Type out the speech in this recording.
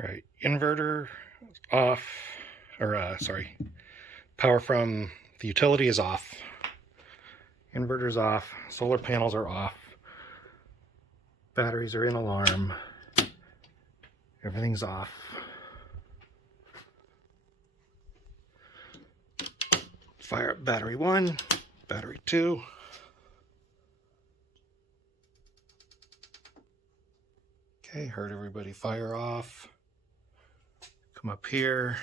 All right, inverter off, or sorry, power from the utility is off. Inverter's off, solar panels are off, batteries are in alarm, everything's off. Fire up battery 1, battery 2. Okay, heard everybody fire off. Come up here.